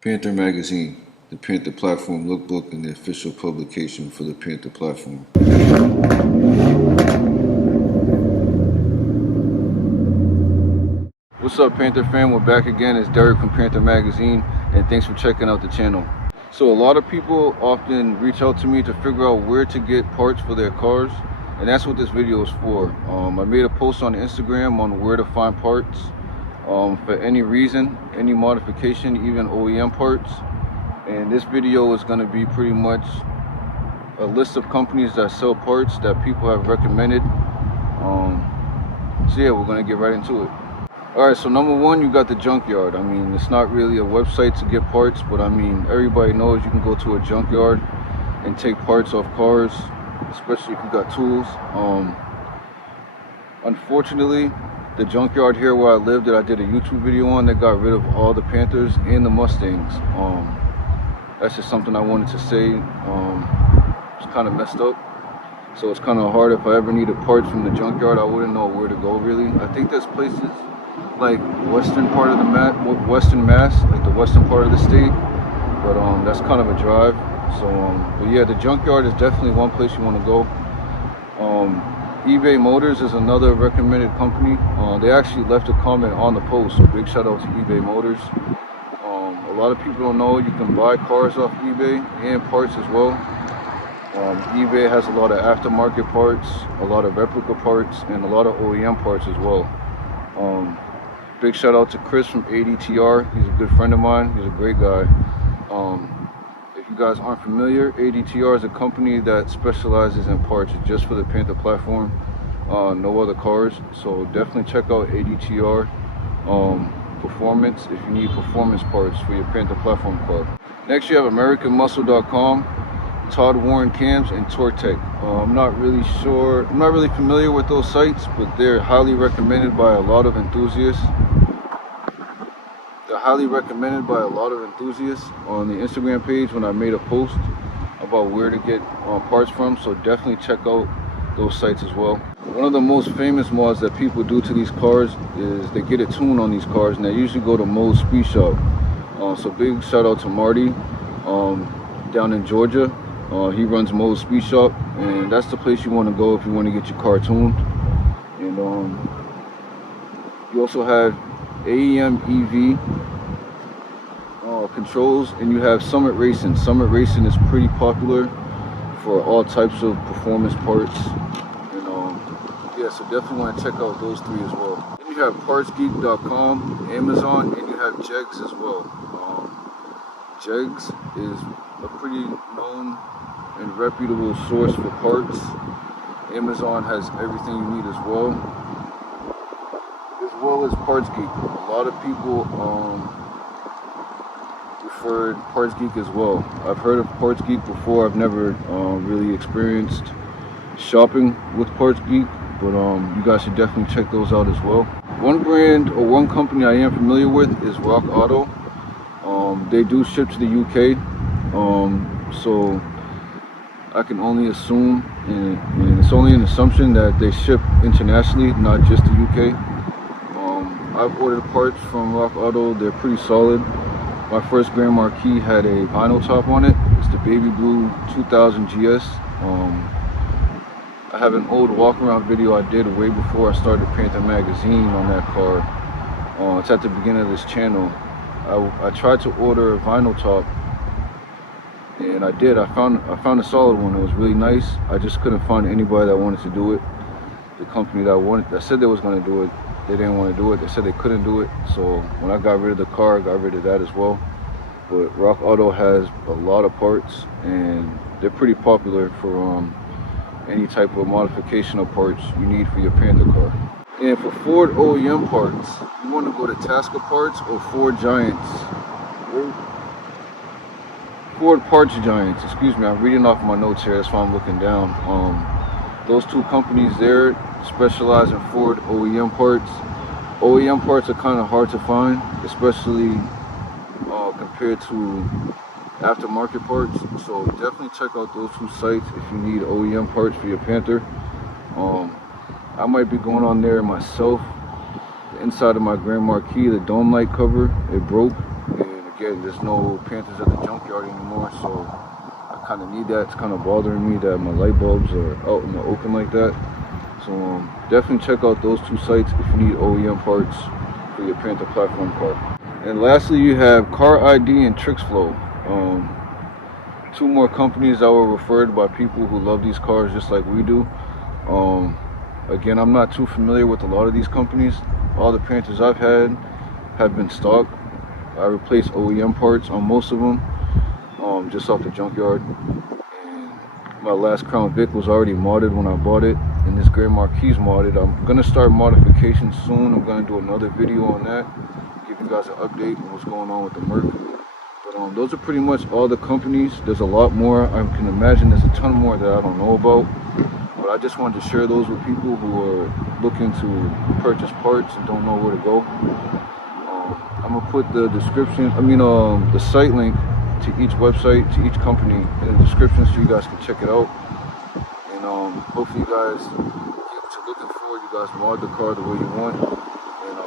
Panther Magazine, the Panther Platform lookbook and the official publication for the Panther Platform. What's up, Panther fan? We're back again. It's Derek from Panther Magazine, and thanks for checking out the channel. So a lot of people often reach out to me to figure out where to get parts for their cars, and that's what this video is for. I made a post on Instagram on where to find parts for any reason, any modification, even OEM parts. And this video is going to be pretty much a list of companies that sell parts that people have recommended. So yeah, we're going to get right into it. Alright, so number one, you got the junkyard. I mean, it's not really a website to get parts, but I mean, everybody knows you can go to a junkyard and take parts off cars, especially if you got tools. Unfortunately, the junkyard here where I live that I did a YouTube video on, they got rid of all the Panthers and the Mustangs. That's just something I wanted to say. It's kind of messed up. So it's kind of hard. If I ever needed parts from the junkyard, I wouldn't know where to go really. I think there's places like western part of the Western Mass, like the western part of the state, but that's kind of a drive. So but yeah, the junkyard is definitely one place you want to go. eBay Motors is another recommended company. They actually left a comment on the post, so big shout out to eBay Motors. A lot of people don't know you can buy cars off eBay and parts as well. eBay has a lot of aftermarket parts, a lot of replica parts, and a lot of OEM parts as well. Big shout out to Chris from ADTR. He's a good friend of mine. He's a great guy. If you guys aren't familiar, ADTR is a company that specializes in parts just for the Panther platform, no other cars. So definitely check out ADTR Performance if you need performance parts for your Panther platform car. Next, you have AmericanMuscle.com, Todd Warren Cams, and TorqueTech. I'm not really familiar with those sites, but they're highly recommended by a lot of enthusiasts. On the Instagram page when I made a post about where to get parts from, so definitely check out those sites as well. One of the most famous mods that people do to these cars is they get a tune on these cars, and they usually go to Mo's Speed Shop. So big shout out to Marty down in Georgia. He runs Mo's Speed Shop, and that's the place you want to go if you want to get your car tuned. And you also have AEM EV controls, and you have Summit Racing. Summit Racing is pretty popular for all types of performance parts. And yeah, so definitely want to check out those three as well. Then you have PartsGeek.com, Amazon, and you have Jegs as well. Jegs is a pretty known and reputable source for parts. Amazon has everything you need as well as Parts Geek. A lot of people referred Parts Geek as well. I've heard of Parts Geek before. I've never really experienced shopping with Parts Geek, but you guys should definitely check those out as well. One brand or one company I am familiar with is Rock Auto. They do ship to the UK, so I can only assume, and it's only an assumption, that they ship internationally, not just the UK. I've ordered parts from Rock Auto. They're pretty solid. My first Grand Marquis had a vinyl top on it. It's the baby blue 2000 GS. I have an old walk around video I did way before I started Panther Magazine on that car. It's at the beginning of this channel. I tried to order a vinyl top, and I did. I found a solid one. It was really nice. I just couldn't find anybody that wanted to do it. The company that said they was going to do it, they didn't want to do it. They said they couldn't do it. So when I got rid of the car, I got rid of that as well. But Rock Auto has a lot of parts, and they're pretty popular for any type of modification of parts you need for your Panther car. And for Ford OEM parts, you want to go to Tasker Parts or Ford Giants. Ford Parts Giants, excuse me, I'm reading off my notes here, that's why I'm looking down. Those two companies there specialize in Ford OEM parts. OEM parts are kind of hard to find, especially compared to aftermarket parts. So definitely check out those two sites if you need OEM parts for your Panther. I might be going on there myself. The inside of my Grand Marquis, the dome light cover, it broke, and it get. There's no Panthers at the junkyard anymore, so I kind of need that. It's kind of bothering me that my light bulbs are out in the open like that. So definitely check out those two sites if you need OEM parts for your Panther platform car. And lastly, you have Car ID and TrixFlow. Two more companies that were referred by people who love these cars just like we do. Again, I'm not too familiar with a lot of these companies. All the Panthers I've had have been stock. I replaced OEM parts on most of them, just off the junkyard. And my last Crown Vic was already modded when I bought it, and this Gray Marquis modded. I'm gonna start modifications soon. I'm gonna do another video on that, give you guys an update on what's going on with the Merc. But those are pretty much all the companies. There's a lot more. I can imagine there's a ton more that I don't know about. But I just wanted to share those with people who are looking to purchase parts and don't know where to go. I'm gonna put the description, the site link to each website, to each company in the description so you guys can check it out. And hopefully you guys get what you're looking for. You guys mod the car the way you want. And